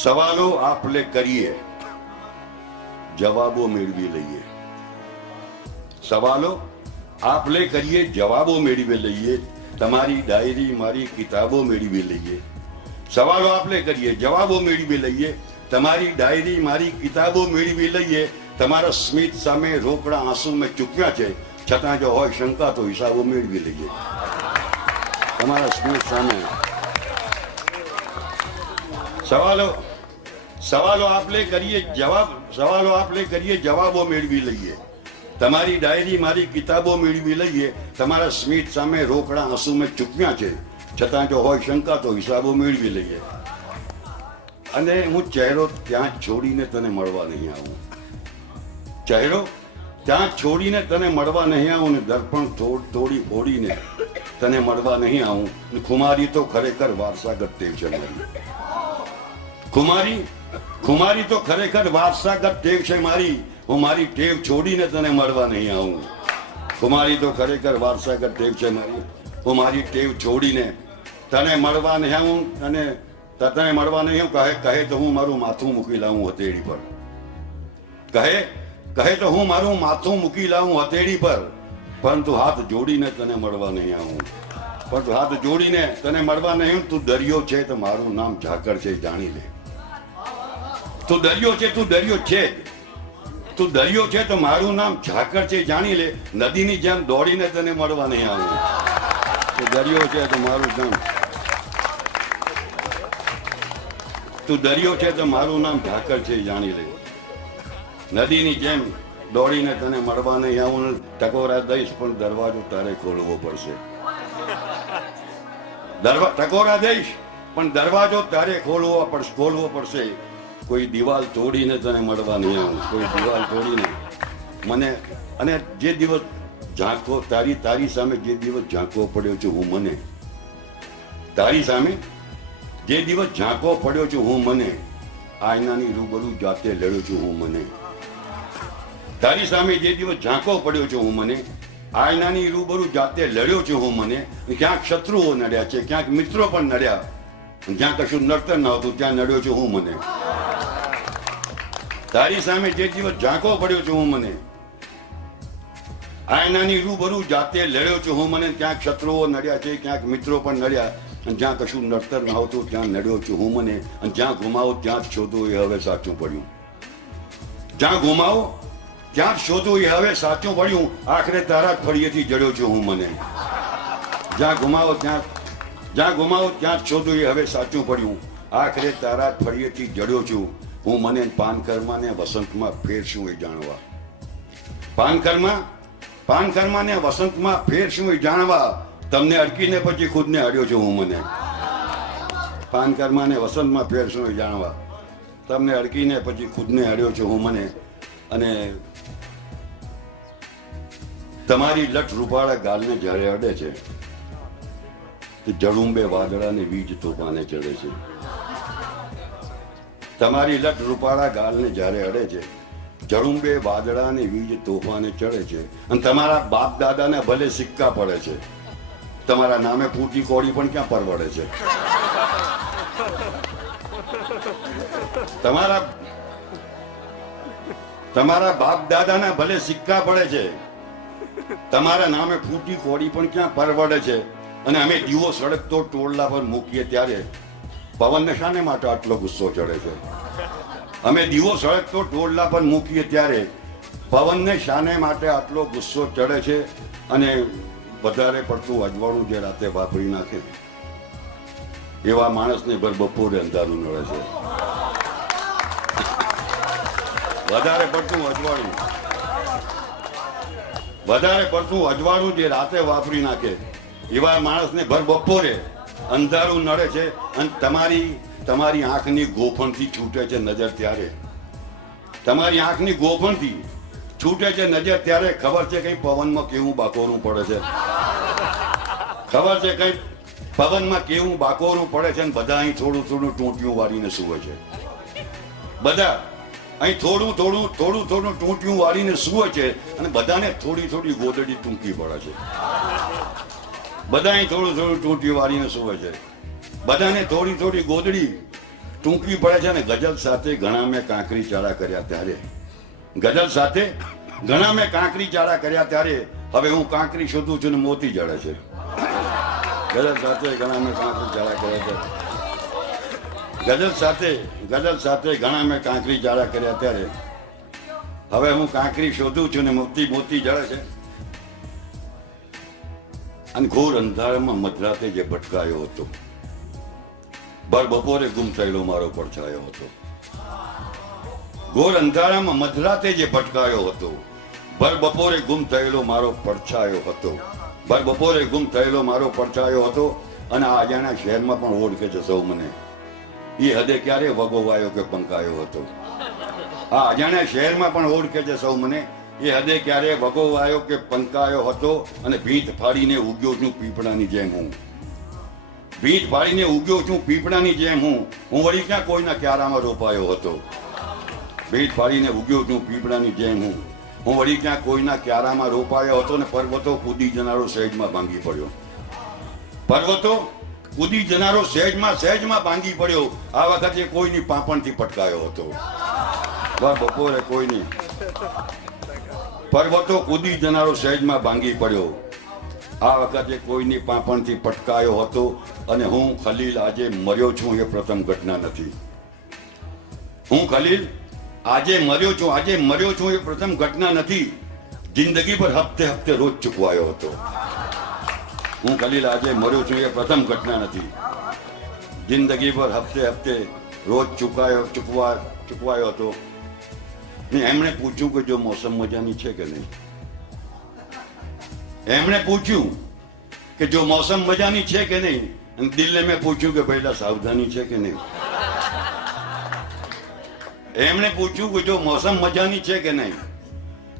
સવાલો આપલે કરીએ, જવાબો મેળવી લઈએ. સવાલો આપલે કરીએ, જવાબો મેળવી લઈએ. તમારી ડાયરી મારી કિતાબો મેળવી લઈએ. સવાલો આપલે કરીએ, જવાબો મેળવી લઈએ. તમારી ડાયરી મારી કિતાબો મેળવી લઈએ. તમારા સ્મિત સામે રોકડા આંસુ મેં ચૂક્યા છે, છતાં જો હોય શંકા તો હિસાબો મેળવી લઈએ. તમારા સ્મિત સામે સવાલો આપલે કરીએ, જવાબો મેળવી લઈએ. તમારી ડાયરી મારી કિતાબો મેળવી લઈએ. તમારા સ્મિત સામે રોકડા આંસુ મેં ચૂક્યા છે, છતાં જો હોય શંકા તો હિસાબો મેળવી લઈએ. અને હું ચહેરો ત્યાં છોડીને તને મળવા નહીં આવું. ચહેરો ત્યાં છોડીને તને મળવા નહીં આવું ને દર્પણ તોડી ફોડીને તને મળવા નહીં આવું. ખુમારી તો ખરેખર વારસાગત ટેવ છે મારી. ખુમારી તો ખરેખર વારસાગત ટેવ છે મારી. હું મારી ટેવ છોડીને તને મળવા નહીં આવું. ખુમારી તો ખરેખર વારસાગત ટેવ છે મારી. હું મારી ટેવ છોડીને તને મળવા નહીં આવું. અને તને મળવા નહીં આવું કહે તો હું મારું માથું મૂકી લાવું હથેળી પર. કહે તો હું મારું માથું મૂકી લાવું હથેળી પર. પરંતુ હાથ જોડીને તને મળવા નહીં આવું. પરંતુ હાથ જોડીને તને મળવા નહીં. તું દરિયો છે તો મારું નામ ઝાકળ છે, જાણી લે. તું દરિયો છે, તું દરિયો છે, તું દરિયો છે તો મારું નામ ઝાકળ છે, જાણી લે. નદીની જેમ દોડીને તને મળવા નહીં આવું. તું દરિયો છે તો મારું નામ, તું દરિયો છે તો મારું નામ ઝાકળ છે, જાણી લે. નદીની જેમ દોડીને તને મળવા નહીં આવું. ટકોરા દઈશ પણ દરવાજો તારે ખોલવો પડશે. ટકોરા દઈશ પણ દરવાજો તારે ખોલવો પડશે. કોઈ દિવાલ તોડીને તને મળવા નહીં આવું. કોઈ દિવાલ તોડીને મને. અને જે દિવસ ઝાંકો તારી સામે જે દિવસ ઝાંકો પડ્યો છું હું મને, તારી સામે જે દિવસ ઝાંકો પડ્યો છું હું મને, આયનાની રૂબરૂ જાતે લડ્યો છું હું મને. તારી સામે જે દિવસ ઝાંકો પડ્યો છું હું મને, આયનાની રૂબરૂ જાતે લડ્યો છું હું મને. ક્યાંક શત્રુઓ નડ્યા છે, ક્યાંક મિત્રો પણ નડ્યા. જ્યાં કશું નડતર ન હતું ત્યાં નડ્યો છું હું મને. તારી સામે જે દિવસ ઝાંકો પડ્યો છું હું મને, આયનાની રૂબરૂ જાતે લડ્યો છું હું મને. ક્યાંક શત્રુઓ નડ્યા છે, ક્યાંક મિત્રો પણ નડ્યા. અને જ્યાં કશું નડતર ન આવતું ત્યાં નડ્યો છું હું મને. અને જ્યાં ગુમાવો ત્યાં જ શોધવું એ હવે સાચું પડ્યું. જ્યાં ગુમાવો ત્યાં જ શોધવું એ હવે સાચું પડ્યું. આખરે તારા ફળિયેથી જડ્યો છું હું મને. જ્યાં ગુમાવો ત્યાં જ શોધવું એ હવે સાચું પડ્યું. આખરે તારા ફળિયેથી જડ્યો છું હું મને. પાનકરમાં ને વસંતમાં ફેર શું એ જાણવા. પાનકરમાં ને વસંતમાં ફેર શું એ જાણવા. તમને અડકીને પછી ખુદને અડ્યો છું હું મને. પાનકરમાં ને વસંતમાં ફેર શું એ જાણવા. તમને અડકીને પછી ખુદને અડ્યો છું હું મને. અને તમારી લટ રૂપાળા ગાલને જ્યારે અડે છે તો જડુંબે વાદળાને વીજ તોફાને ચડે છે. તમારી લટ રૂપાળા ગાલને જ્યારે અડે છે, જડુંબે વાદળાને વીજ તોફાને ચડે છે. અને તમારા બાપ દાદાને ભલે સિક્કા પડે છે, તમારા નામે પૂટી કોડી પણ ક્યાં પરવડે છે. તમારા બાપ દાદાના ભલે સિક્કા પડે છે, તમારા નામે ફૂટી કોડી પણ ક્યાં પરવડે છે. અને અમે દીવો સળગતો ટોળલા પર મૂકીએ ત્યારે પવનને શાને માટે આટલો ગુસ્સો ચડે છે. અમે દીવો સળગતો ટોળલા પર મૂકીએ ત્યારે પવનને શાને માટે આટલો ગુસ્સો ચડે છે. અને વધારે પડતું અજવાળું જે રાતે વાપરી નાખે એવા માણસને ભર બપોરે અંધારું નડે છે. વધારે પડતું અજવાળું જે રાતે વાપરી નાખે એવા માણસને ભર બપોરે અંધારું નડે છે. અને તમારી આંખની ગોફણથી છૂટે છે નજર ત્યારે, તમારી આંખની ગોફણથી છૂટે છે નજર ત્યારે ખબર છે કઈ પવનમાં કેવું બાકોરું પડે છે. ખબર છે કઈ પવનમાં કેવું બાકોરું પડે છે. અને બધા અહીં થોડું ટૂંટિયું વાળીને સૂવે છે. બધા અહીં થોડું ટૂંટિયું વાળીને સૂવે છે. અને બધાને થોડી ગોદડી ટૂંકી પડે છે. બધા અહીં થોડું ટૂંટિયું વાળીને સૂવે છે. બધાને થોડી ગોદડી ટૂંકી પડે છે ને ગઝલ સાથે ઘણા મેં કાંકરી ચાળા કર્યા ત્યારે, ગઝલ સાથે ઘણા મેં કાંકરી ચાળા કર્યા ત્યારે હવે હું કાંકરી શોધું છું ને મોતી જડે છે. ગઝલ સાથે ઘણા મેં કાંકરી ચાળા કર્યા છે, ગઝલ સાથે ઘણા મેં કાંકરી ચાળા કર્યા ત્યારે હવે હું કાંકરી શોધું છું ને મોતી જડે છે. અને ઘોર અંધારામાં મધરાતે જે ભટકાયો હતો, ભર બપોરે ગુમ થયેલો મારો પડછાયો હતો. ઘોર અંધારામાં મધરાતે જે ભટકાયો હતો, ભર બપોરે ગુમ થયેલો મારો પડછાયો હતો, ભર બપોરે ગુમ થયેલો મારો પડછાયો હતો. અને આ અજાણ્યા શહેરમાં પણ ઓળખે છે સૌ મને, એ હદે ક્યારે વગોવાયો કે પંકાયો હતો. આ અજાણ્યા શહેરમાં પણ ઓળખે છે સૌ મને, એ હદે ક્યારે વગોવાયો કે પંકાયો હતો. અને ભીંત ફાડીને ઉગ્યો છું પીપળાની જેમ હું, ભીંત ફાડીને ઉગ્યો છું પીપળાની જેમ હું વળી ક્યાં કોઈના ક્યારામાં રોપાયો હતો. ભીંત ફાડીને ઉગ્યો છું પીપળાની જેમ હું વળી ક્યાં કોઈના ક્યારામાં રોપાયો હતો. ને પર્વતો કૂદી જનારો સહેજમાં ભાંગી પડ્યો, પર્વતો કૂદી જનારો સહેજમાં ભાંગી પડ્યો. આ વખતે કોઈની પાંપણથી પટકાયો હતો. બપોરે કોઈની પર્વતો કૂદી જનારો સહેજમાં ભાંગી પડ્યો. આ વખતે કોઈની પાંપણથી પટકાયો હતો. અને હું ખલીલ આજે મર્યો છું એ પ્રથમ ઘટના નથી. હું ખલીલ આજે મર્યો છું એ પ્રથમ ઘટના નથી. જિંદગી પર હપ્તે રોજ ચૂકવાયો હતો. હું ખલીલ આજે મર્યો છું એ પ્રથમ ઘટના નથી. જિંદગી પર હપ્તે રોજ ચૂકવાયો હતો. એમણે પૂછ્યું કે જો મોસમ મજાની છે કે નહીં, એમણે પૂછ્યું કે જો મોસમ મજાની છે કે નહીં. અને દિલને મેં પૂછ્યું કે ભઈલા સાવધાની છે કે નહીં. એમણે પૂછ્યું કે જો મોસમ મજાની છે કે નહીં,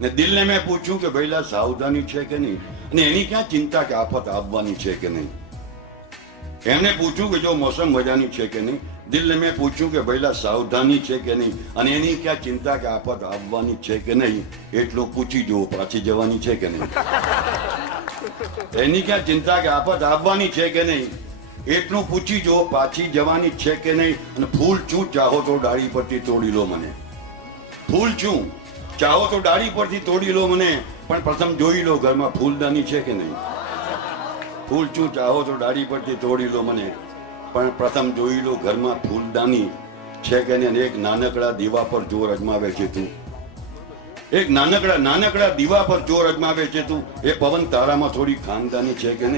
ને દિલને મેં પૂછ્યું કે ભઈલા સાવધાની છે કે નહીં. અને એની ક્યાં ચિંતા કે આફત આવવાની છે કે નહીં. એમણે પૂછ્યું કે જો મોસમ મજાની છે કે નહીં, દિલને મેં પૂછ્યું કે ભઈલા સાવધાની છે કે નહીં. અને એની ક્યાં ચિંતા કે આફત આવવાની છે કે નહીં. એટલું પૂછી જુઓ પાછી જવાની છે કે નહીં. એની ક્યાં ચિંતા કે આફત આવવાની છે કે નહીં, એટલું પૂછી જુઓ પાછી જવાની છે કે નહીં. અને ફૂલ છું ચાહો તો ડાળી પરથી તોડી લો મને, ફૂલ છું ચાહો તો ડાળી પરથી તોડી લો મને. પણ પ્રથમ જોઈ લો ઘરમાં ફૂલદાની છે કે નહીં. ફૂલ છું ચાહો તો ડાળી પરથી તોડી લો મને, પણ પ્રથમ જોઈ લો ઘરમાં ફૂલદાની છે કે નહીં. એક નાનકડા દીવા પર જોર અજમાવે છે તું, એક નાનકડા દીવા પર જોર અજમાવે છે તું. એ પવન તારામાં થોડી ખાનદાની છે કે નહીં.